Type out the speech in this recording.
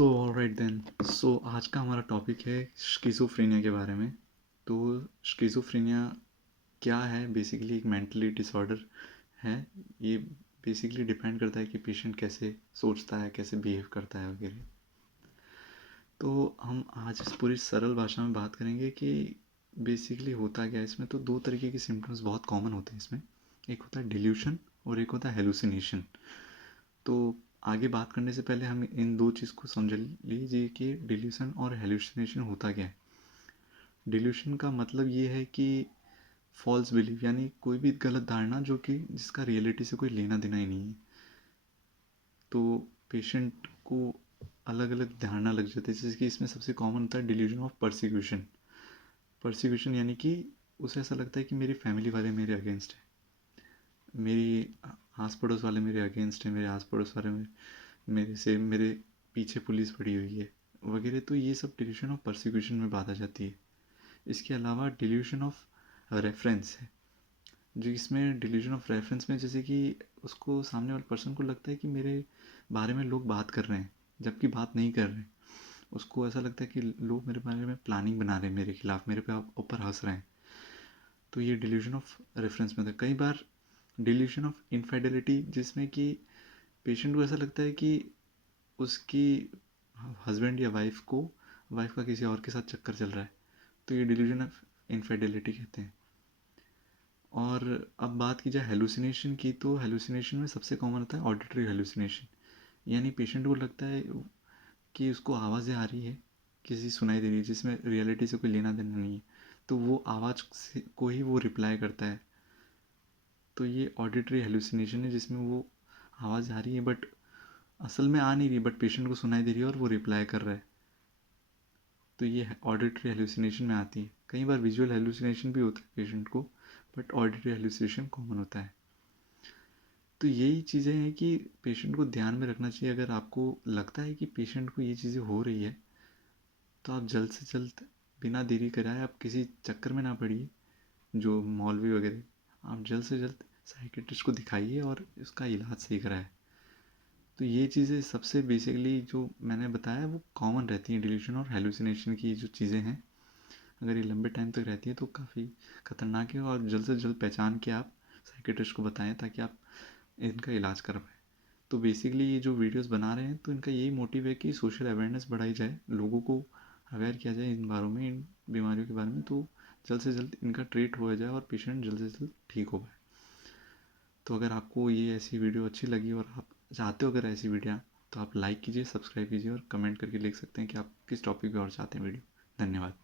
Alright then. आज का हमारा टॉपिक है स्किज़ोफ्रेनिया के बारे में। तो स्किज़ोफ्रेनिया क्या है? बेसिकली एक मेंटली डिसऑर्डर है। ये बेसिकली डिपेंड करता है कि पेशेंट कैसे सोचता है, कैसे बिहेव करता है वगैरह। तो हम आज इस पूरी सरल भाषा में बात करेंगे कि बेसिकली होता क्या है इसमें। तो दो तरीके के सिम्टम्स बहुत कॉमन होते हैं इसमें। एक होता है डिल्यूशन और एक होता है हेलुसिनेशन। तो आगे बात करने से पहले हम इन दो चीज़ को समझ लीजिए कि डिल्यूशन और हेलुसिनेशन होता क्या है। डिल्यूशन का मतलब ये है कि फॉल्स बिलीफ, यानी कोई भी गलत धारणा जो कि जिसका रियलिटी से कोई लेना देना ही नहीं है। तो पेशेंट को अलग अलग धारणा लग जाती है, जैसे कि इसमें सबसे कॉमन होता है डिल्यूजन ऑफ परसिक्यूशन। परसिक्यूशन यानी कि उसे ऐसा लगता है कि मेरी फैमिली वाले मेरे अगेंस्ट है, मेरी आस पड़ोस वाले मेरे अगेंस्ट है, मेरे आस पड़ोस वाले मेरे पीछे पुलिस पड़ी हुई है वगैरह। तो ये सब डिल्यूशन ऑफ परसिक्यूशन में बात आ जाती है। इसके अलावा डिल्यूशन ऑफ रेफरेंस है, जो इसमें डिल्यूशन ऑफ रेफरेंस में जैसे कि उसको सामने वाले पर्सन को लगता है कि मेरे बारे में लोग बात कर रहे हैं जबकि बात नहीं कर रहे हैं। उसको ऐसा लगता है कि लोग मेरे बारे में प्लानिंग बना रहे हैं, मेरे खिलाफ, मेरे पे ऊपर हंस रहे हैं। तो ये डिल्यूशन ऑफ रेफरेंस में था। कई बार डिल्यूशन ऑफ इनफेडिलिटी, जिसमें कि पेशेंट को ऐसा लगता है कि उसकी हस्बैंड या वाइफ का किसी और के साथ चक्कर चल रहा है। तो ये डिल्यूजन ऑफ इनफेडिलिटी कहते हैं। और अब बात की जाए हेलुसिनेशन की, तो हेलुसिनेशन में सबसे कॉमन होता है ऑडिटरी हेलुसिनेशन। यानी पेशेंट को लगता है कि उसको आवाज़ें आ रही है, किसी सुनाई दे रही है, जिसमें रियलिटी से कोई लेना देना नहीं है। तो वो आवाज़ से को ही वो रिप्लाई करता है। तो ये ऑडिटरी हेलुसिनेशन है, जिसमें वो आवाज़ आ रही है बट असल में आ नहीं रही, बट पेशेंट को सुनाई दे रही है और वो रिप्लाई कर रहा है। तो ये ऑडिटरी हेलुसिनेशन में आती है। कई बार विजुअल हेलुसिनेशन भी होता है पेशेंट को, बट ऑडिटरी हेलुसिनेशन कॉमन होता है। तो यही चीज़ें हैं कि पेशेंट को ध्यान में रखना चाहिए। अगर आपको लगता है कि पेशेंट को ये चीज़ें हो रही है, तो आप जल्द से जल्द बिना देरी कराए, आप किसी चक्कर में ना पड़िए जो मौलवी वगैरह। आप जल्द से जल्द साइकेट्रिस्ट को दिखाइए और इसका इलाज सही कराए। तो ये चीज़ें सबसे बेसिकली जो मैंने बताया वो कॉमन रहती हैं। डिल्यूशन और हेलुसिनेशन की जो चीज़ें हैं, अगर ये लंबे टाइम तक रहती है तो काफ़ी खतरनाक है, और जल्द से जल्द पहचान के आप साइकेट्रिस्ट को बताएं ताकि आप इनका इलाज कर पाएँ। तो बेसिकली ये जो वीडियोस बना रहे हैं, तो इनका यही मोटिव है कि सोशल अवेयरनेस बढ़ाई जाए, लोगों को अवेयर किया जाए इन बारों में, इन बीमारियों के बारे में, तो जल्द से जल्द इनका ट्रीट हो जाए और पेशेंट जल्द से जल्द ठीक हो पाए। तो अगर आपको ये ऐसी वीडियो अच्छी लगी और आप चाहते हो अगर ऐसी वीडियो, तो आप लाइक कीजिए, सब्सक्राइब कीजिए और कमेंट करके लिख सकते हैं कि आप किस टॉपिक पे और चाहते हैं वीडियो। धन्यवाद।